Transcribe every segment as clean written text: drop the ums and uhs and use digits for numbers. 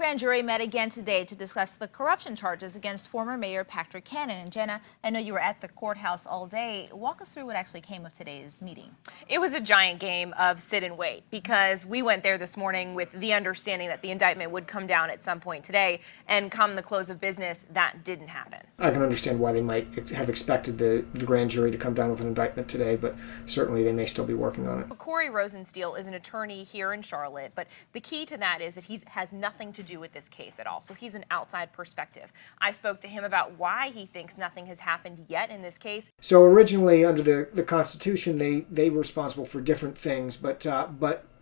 grand jury met again today to discuss the corruption charges against former Mayor Patrick Cannon. And Jenna, I know you were at the courthouse all day. Walk us through what actually came of today's meeting. It was a giant game of sit and wait because we went there this morning with the understanding that the indictment would come down at some point today, and come the close of business, that didn't happen. I can understand why they might have expected the grand jury to come down with an indictment today, but certainly they may still be working on it. Corey Rosensteel is an attorney here in Charlotte, but the key to that is that he has nothing to do with this case at all, so he's an outside perspective. I spoke to him about why he thinks nothing has happened yet in this case. So originally, under the Constitution, they were responsible for different things, but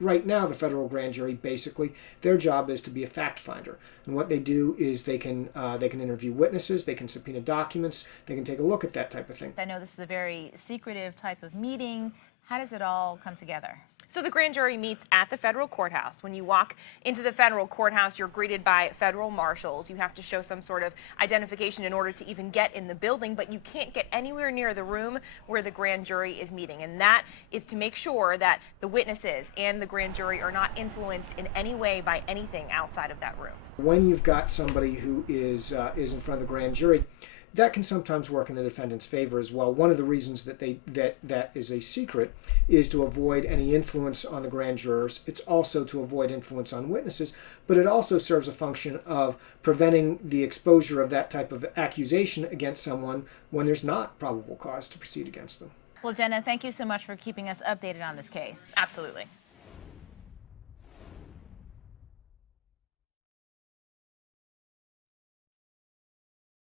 right now the federal grand jury, basically their job is to be a fact finder, and what they do is they can interview witnesses, they can subpoena documents, they can take a look at that type of thing. I know this is a very secretive type of meeting. How does it all come together? So the grand jury meets at the federal courthouse. When you walk into the federal courthouse, you're greeted by federal marshals. You have to show some sort of identification in order to even get in the building, but you can't get anywhere near the room where the grand jury is meeting. And that is to make sure that the witnesses and the grand jury are not influenced in any way by anything outside of that room. When you've got somebody who is in front of the grand jury, that can sometimes work in the defendant's favor as well. One of the reasons that that is a secret is to avoid any influence on the grand jurors. It's also to avoid influence on witnesses, but it also serves a function of preventing the exposure of that type of accusation against someone when there's not probable cause to proceed against them. Well, Jenna, thank you so much for keeping us updated on this case. Absolutely.